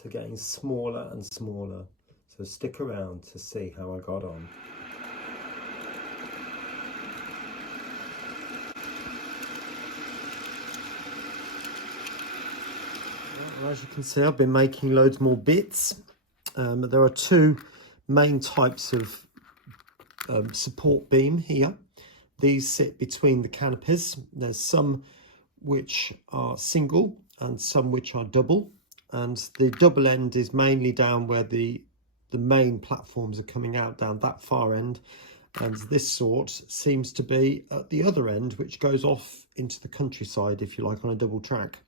So getting smaller and smaller. So stick around to see how I got on. Well, as you can see, I've been making loads more bits. There are two main types of support beam here. These sit between the canopies. There's some which are single and some which are double, and the double end is mainly down where the main platforms are coming out, down that far end, and this sort seems to be at the other end, which goes off into the countryside, if you like, on a double track.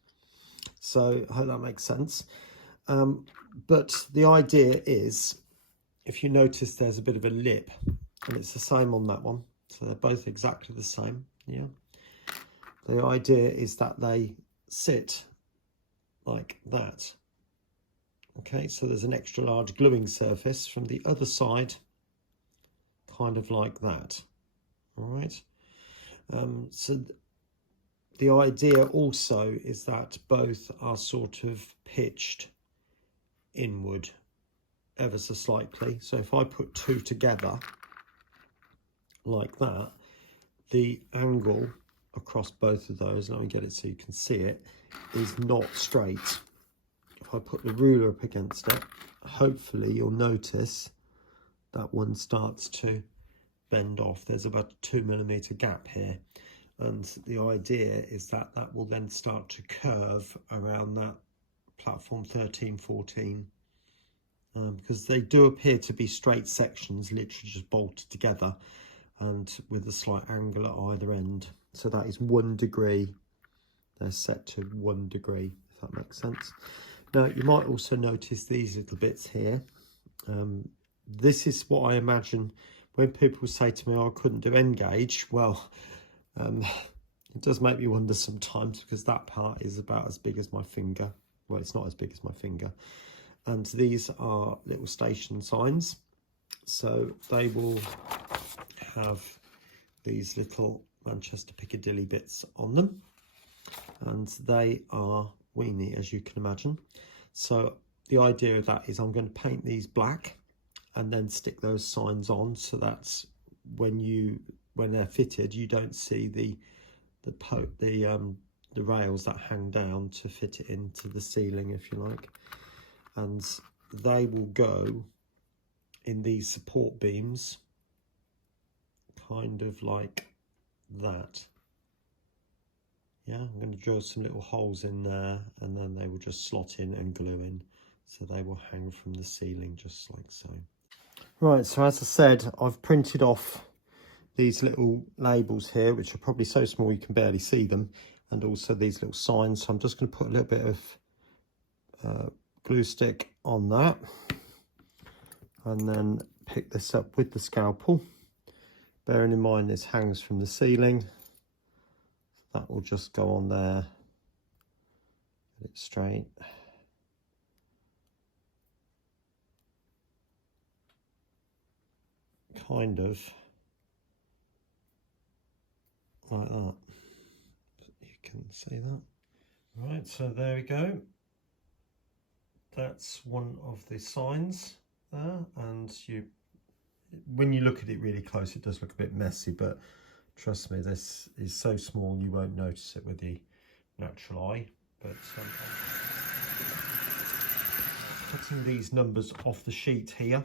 So I hope that makes sense. But the idea is, if you notice, there's a bit of a lip, and it's the same on that one. So they're both exactly the same. Yeah. The idea is that they sit like that. Okay, so there's an extra large gluing surface from the other side, kind of like that. All right. So the idea also is that both are sort of pitched inward ever so slightly. So if I put two together like that, the angle across both of those, let me get it so you can see it, is not straight. If I put the ruler up against it, hopefully you'll notice that one starts to bend off. There's about a 2 millimeter gap here, and the idea is that that will then start to curve around that platform 13, 14, because they do appear to be straight sections, literally just bolted together and with a slight angle at either end. So that is 1 degree. They're set to 1 degree, if that makes sense. Now, you might also notice these little bits here. This is what I imagine when people say to me, oh, I couldn't do end gauge. Well, it does make me wonder sometimes, because that part is about as big as my finger. Well, it's not as big as my finger. And these are little station signs. So they will have these little Manchester Piccadilly bits on them, and they are weeny, as you can imagine. So the idea of that is I'm going to paint these black and then stick those signs on, so that's when they're fitted, you don't see the rails that hang down to fit it into the ceiling, if you like. And they will go in these support beams kind of like that. Yeah, I'm going to drill some little holes in there, and then they will just slot in and glue in, so they will hang from the ceiling just like so. Right, so as I said, I've printed off these little labels here, which are probably so small you can barely see them, and also these little signs. So I'm just going to put a little bit of glue stick on that, and then pick this up with the scalpel, bearing in mind this hangs from the ceiling. That will just go on there, get it straight. Kind of like that. You can see that. Right, so there we go. That's one of the signs there, and when you look at it really close, it does look a bit messy, but trust me, this is so small you won't notice it with the natural eye. But cutting these numbers off the sheet here,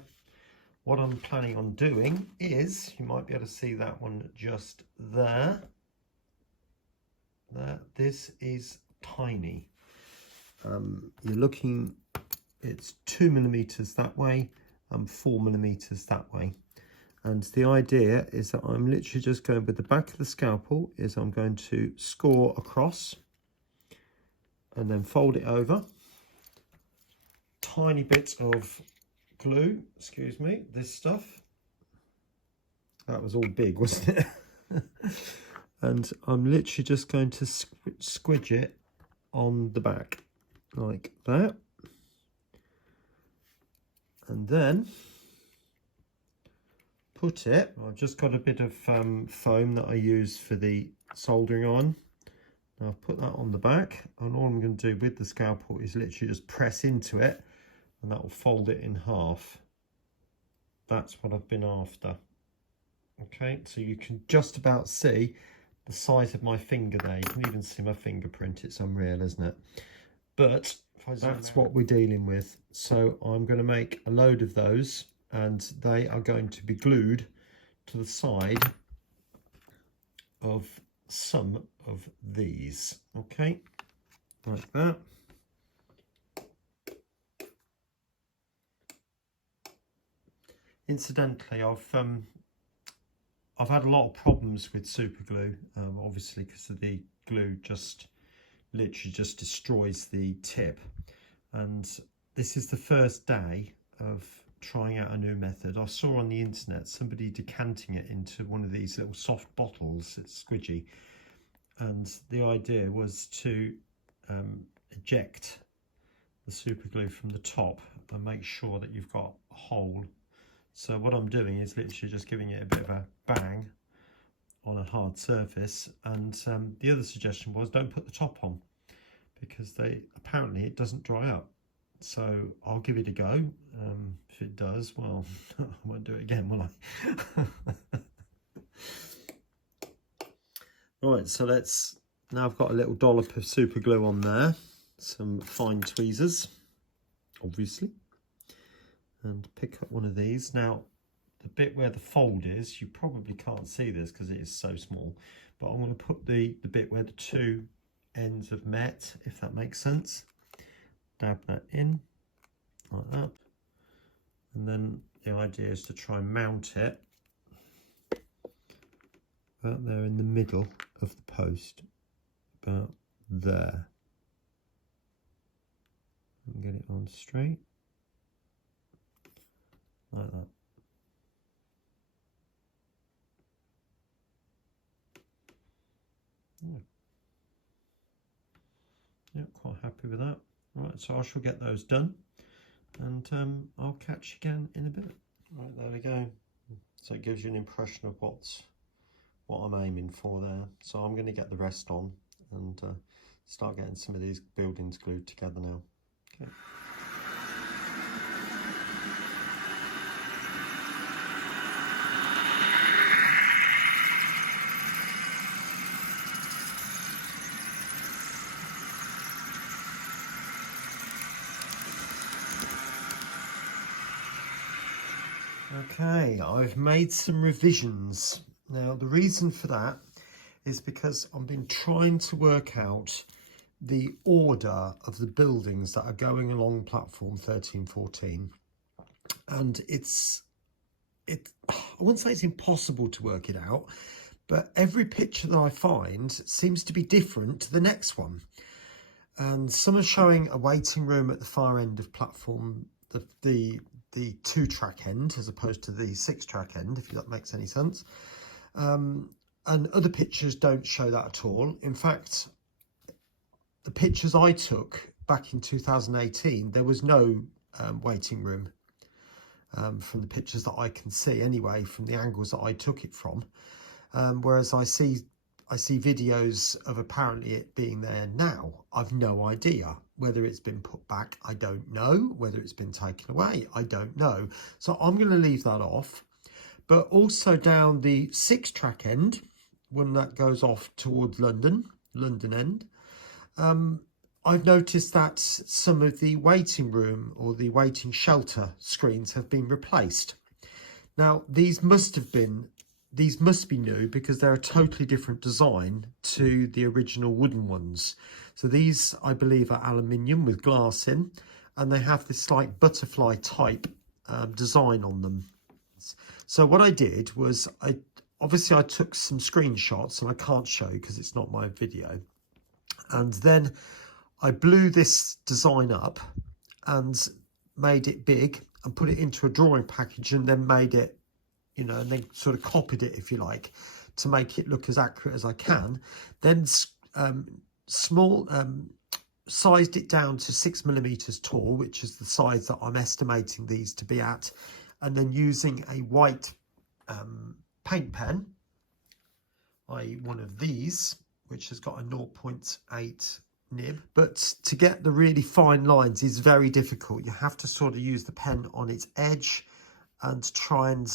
what I'm planning on doing is, you might be able to see that one just there. This is tiny. You're looking, it's 2 millimeters that way and 4 millimeters that way. And the idea is that I'm literally just going with the back of the scalpel, is I'm going to score across and then fold it over. Tiny bits of glue, excuse me, this stuff. That was all big, wasn't it? And I'm literally just going to squidge it on the back like that. And then put it, I've just got a bit of foam that I use for the soldering on. Now I've put that on the back, and all I'm going to do with the scalpel is literally just press into it and that will fold it in half. That's what I've been after. Okay, so you can just about see the size of my finger there. You can even see my fingerprint. It's unreal, isn't it? But that's what we're dealing with. So I'm going to make a load of those, and they are going to be glued to the side of some of these. Okay, like that. Incidentally, I've had a lot of problems with super glue, obviously because of the glue just literally just destroys the tip. And this is the first day of trying out a new method. I saw on the internet somebody decanting it into one of these little soft bottles. It's squidgy, and the idea was to eject the super glue from the top and make sure that you've got a hole. So what I'm doing is literally just giving it a bit of a bang on a hard surface, and the other suggestion was don't put the top on, because apparently it doesn't dry up. So I'll give it a go. If it does, well, I won't do it again, will I? Right, so now I've got a little dollop of super glue on there, some fine tweezers, obviously, and pick up one of these. Now, the bit where the fold is, you probably can't see this because it is so small, but I'm going to put the bit where the two ends have met, if that makes sense. Dab that in like that, and then the idea is to try and mount it about there in the middle of the post, about there, and get it on straight like that. Yeah, quite happy with that. Right, so I shall get those done, and I'll catch you again in a bit. Right, there we go. So it gives you an impression of what I'm aiming for there. So I'm going to get the rest on and start getting some of these buildings glued together now. Okay. Okay, I've made some revisions. Now, the reason for that is because I've been trying to work out the order of the buildings that are going along platform 13-14. And I wouldn't say it's impossible to work it out, but every picture that I find seems to be different to the next one. And some are showing a waiting room at the far end of platform, the 2-track end, as opposed to the 6-track end, if that makes any sense. And other pictures don't show that at all. In fact, the pictures I took back in 2018, there was no waiting room from the pictures that I can see anyway, from the angles that I took it from. Whereas I see videos of apparently it being there now. I've no idea whether it's been put back. I don't know whether it's been taken away. I don't know. So I'm going to leave that off. But also down the 6-track end, when that goes off towards London end, I've noticed that some of the waiting room or the waiting shelter screens have been replaced. Now, these must be new because they're a totally different design to the original wooden ones. So these, I believe, are aluminium with glass in, and they have this like butterfly type design on them. So what I did was, I took some screenshots, and I can't show because it's not my video. And then I blew this design up and made it big and put it into a drawing package, and then made it, and then sort of copied it, if you like, to make it look as accurate as I can. Then sized it down to 6mm tall, which is the size that I'm estimating these to be at. And then using a white paint pen, i.e. one of these, which has got a 0.8 nib, but to get the really fine lines is very difficult. You have to sort of use the pen on its edge and try and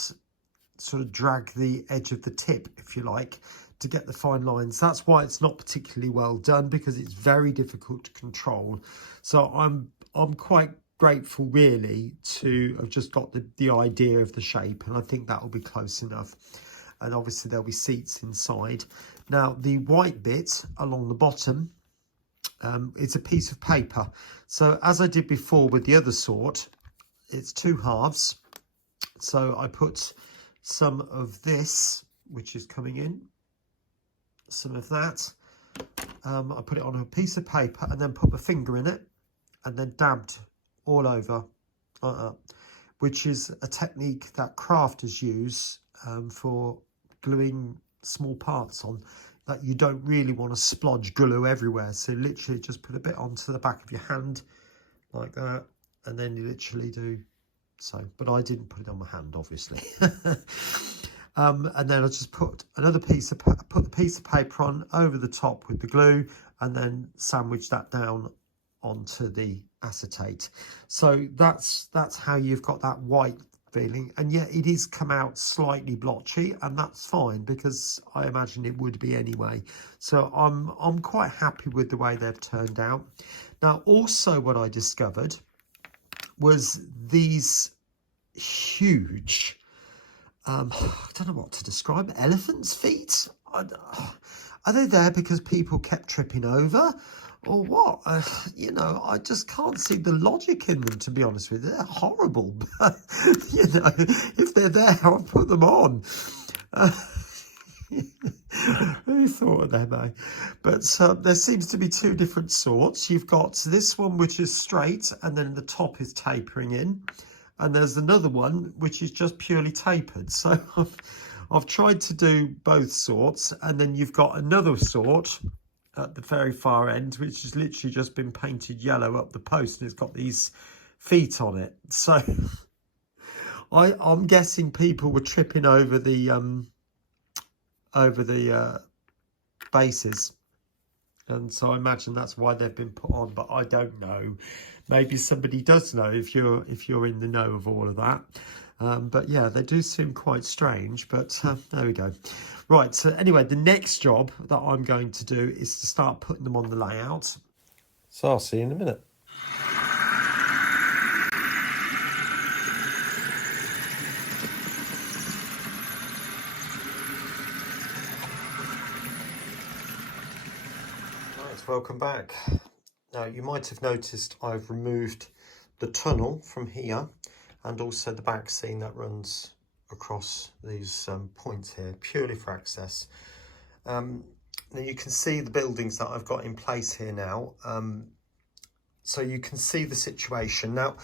sort of drag the edge of the tip, if you like, to get the fine lines. That's why it's not particularly well done, because it's very difficult to control. So I'm quite grateful really to have just got the idea of the shape, and I think that will be close enough. And obviously there'll be seats inside. Now the white bit along the bottom, it's a piece of paper. So as I did before with the other sort, it's two halves. So I put some of this, which is coming in, some of that. I put it on a piece of paper and then put my finger in it and then dabbed all over like that, which is a technique that crafters use for gluing small parts on, that you don't really want to splodge glue everywhere. So literally just put a bit onto the back of your hand like that, and then you literally do so. But I didn't put it on my hand, obviously. And then I just put another piece of put the piece of paper on over the top with the glue, and then sandwich that down onto the acetate. So that's how you've got that white feeling, and yet it is come out slightly blotchy, and that's fine because I imagine it would be anyway. So I'm quite happy with the way they've turned out. Now also what I discovered was these huge I don't know what to describe, elephant's feet. Are they there because people kept tripping over, or what? You know, I just can't see the logic in them, to be honest with you. They're horrible. But, you know, if they're there, I'll put them on. Who thought of them, eh? But there seems to be two different sorts. You've got this one, which is straight, and then the top is tapering in. And there's another one which is just purely tapered. So I've tried to do both sorts. And then you've got another sort at the very far end, which has literally just been painted yellow up the post, and it's got these feet on it. So I'm guessing people were tripping over the bases. And so I imagine that's why they've been put on, but I don't know. Maybe somebody does know if you're in the know of all of that. But yeah, they do seem quite strange, but there we go. Right, so anyway, the next job that I'm going to do is to start putting them on the layout. So I'll see you in a minute. Welcome back. Now you might have noticed I've removed the tunnel from here, and also the back seam that runs across these points here, purely for access. Now you can see the buildings that I've got in place here now, so you can see the situation. Now,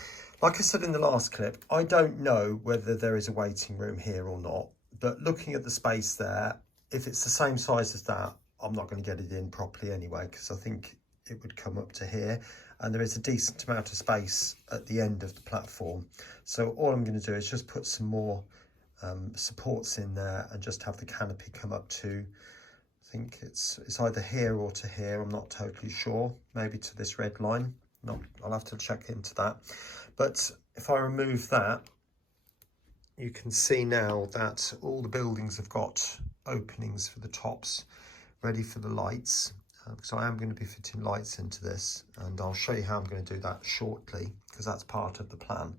like I said in the last clip, I don't know whether there is a waiting room here or not, but looking at the space there, if it's the same size as that, I'm not going to get it in properly anyway, because I think it would come up to here, and there is a decent amount of space at the end of the platform. So all I'm going to do is just put some more supports in there and just have the canopy come up to, I think it's either here or to here, I'm not totally sure, maybe to this red line. No, I'll have to check into that. But if I remove that, you can see now that all the buildings have got openings for the tops, ready for the lights. So I am going to be fitting lights into this, and I'll show you how I'm going to do that shortly, because that's part of the plan.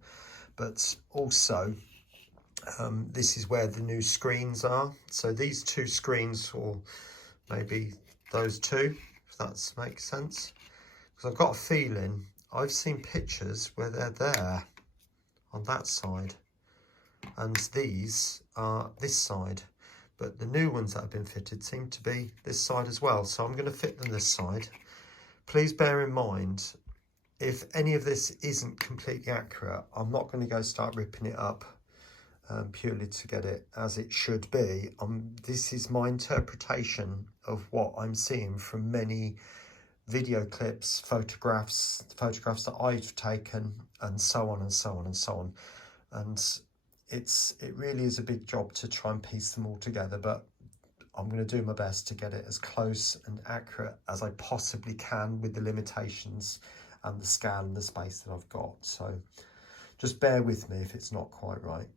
But also, this is where the new screens are. So these two screens, or maybe those two, if that makes sense. Because I've got a feeling, I've seen pictures where they're there on that side, and these are this side. But the new ones that have been fitted seem to be this side as well. So I'm going to fit them this side. Please bear in mind, if any of this isn't completely accurate, I'm not going to go start ripping it up purely to get it as it should be. This is my interpretation of what I'm seeing from many video clips, photographs that I've taken, and so on and so on and so on. And it really is a big job to try and piece them all together, but I'm going to do my best to get it as close and accurate as I possibly can with the limitations and the scale and the space that I've got. So just bear with me if it's not quite right.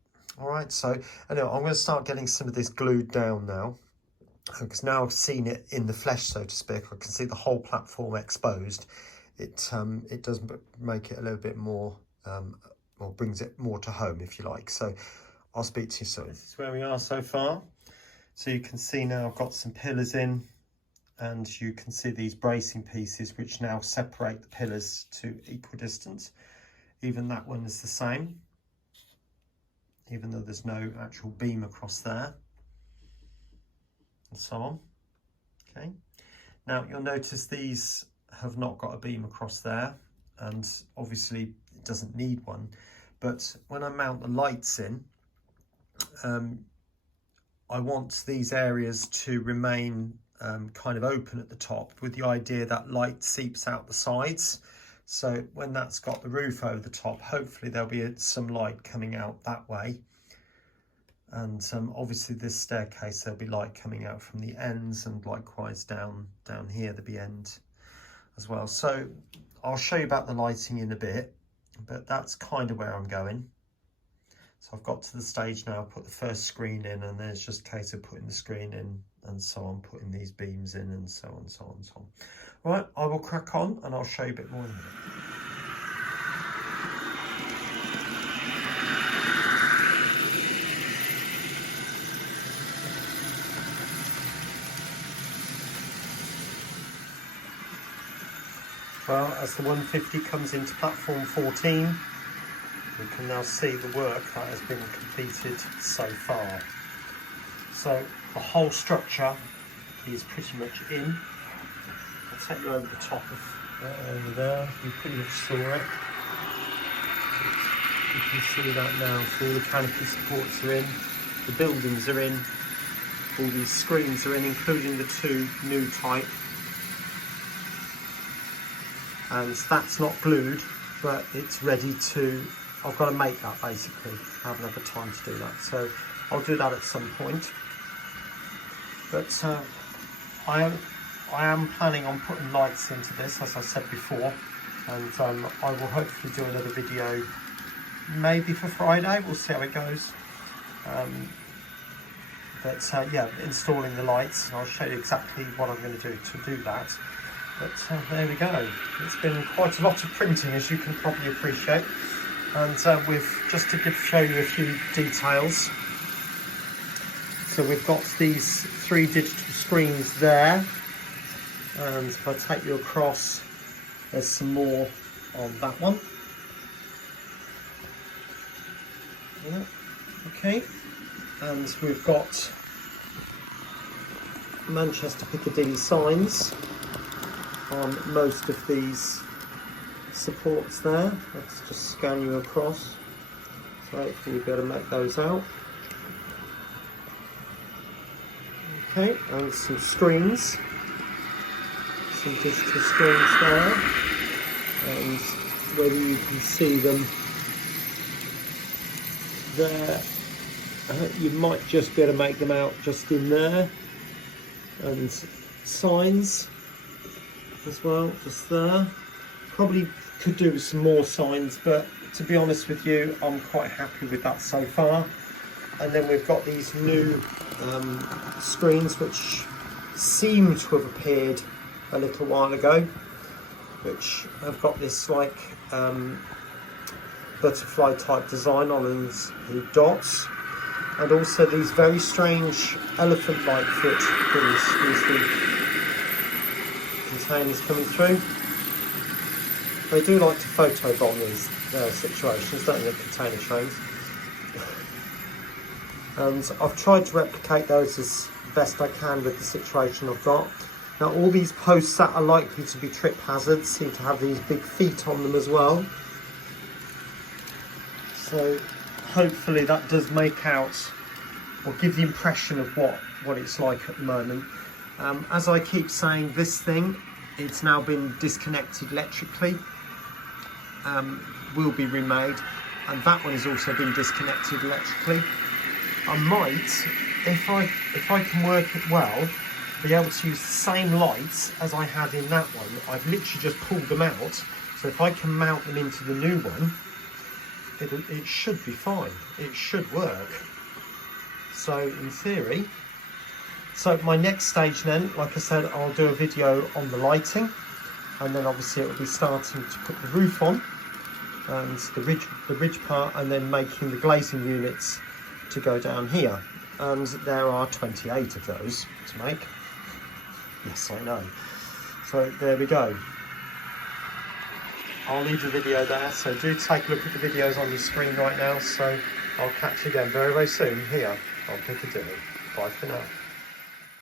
All right, so anyway, I'm going to start getting some of this glued down now, because now I've seen it in the flesh, so to speak. I can see the whole platform exposed. It does make it a little bit more, or brings it more to home, if you like. So I'll speak to you soon. This is where we are so far. So you can see now I've got some pillars in, and you can see these bracing pieces which now separate the pillars to equidistant. Even that one is the same, even though there's no actual beam across there, and so on. Okay, now you'll notice these have not got a beam across there, and obviously it doesn't need one. But when I mount the lights in, I want these areas to remain kind of open at the top, with the idea that light seeps out the sides. So when that's got the roof over the top, hopefully there'll be some light coming out that way. And obviously this staircase, there'll be light coming out from the ends, and likewise down here there'll be end as well. So I'll show you about the lighting in a bit, but that's kind of where I'm going. So I've got to the stage now, put the first screen in, and then it's just a case of putting the screen in, and so on, putting these beams in, and so on, so on, so on. Right, I will crack on and I'll show you a bit more in a minute. Well, as the 150 comes into platform 14, we can now see the work that has been completed so far. So the whole structure is pretty much in. I'll take you over the top of over there. You pretty much saw it. You can see that now. So all the canopy supports are in, the buildings are in, all these screens are in, including the two new type. And that's not glued, but it's ready to, I've got to make that basically. I haven't had the time to do that, so I'll do that at some point. But I am planning on putting lights into this, as I said before, and I will hopefully do another video maybe for Friday. We'll see how it goes. Yeah, installing the lights, and I'll show you exactly what I'm going to do that. But there we go. It's been quite a lot of printing, as you can probably appreciate. And just to show you a few details. So we've got these 3 digital screens there. And if I take you across, there's some more on that one. Yeah, okay. And we've got Manchester Piccadilly signs on most of these supports there. Let's just scan you across, so hopefully you'll be able to make those out. Okay, and some screens, some digital screens there, and whether you can see them there, you might just be able to make them out just in there, and signs as well, just there. Probably could do with some more signs, but to be honest with you, I'm quite happy with that so far. And then we've got these new screens which seem to have appeared a little while ago, which have got this like butterfly type design on them, the dots, and also these very strange elephant like foot things, containers coming through. They do like to photobomb these situations, don't they, container trains? And I've tried to replicate those as best I can with the situation I've got. Now all these posts that are likely to be trip hazards seem to have these big feet on them as well. So hopefully that does make out, or give the impression of what it's like at the moment. As I keep saying, this thing, it's now been disconnected electrically, will be remade, and that one has also been disconnected electrically. I might if I can work it well, be able to use the same lights as I had in that one. I've literally just pulled them out, so if I can mount them into the new one, it should be fine. It should work. So in theory, so my next stage then, like I said, I'll do a video on the lighting, and then obviously it will be starting to put the roof on and the ridge part, and then making the glazing units to go down here. And there are 28 of those to make. Yes, I know. So there we go. I'll leave the video there, so do take a look at the videos on the screen right now. So I'll catch you again very, very soon here on Piccadilly. Bye for now.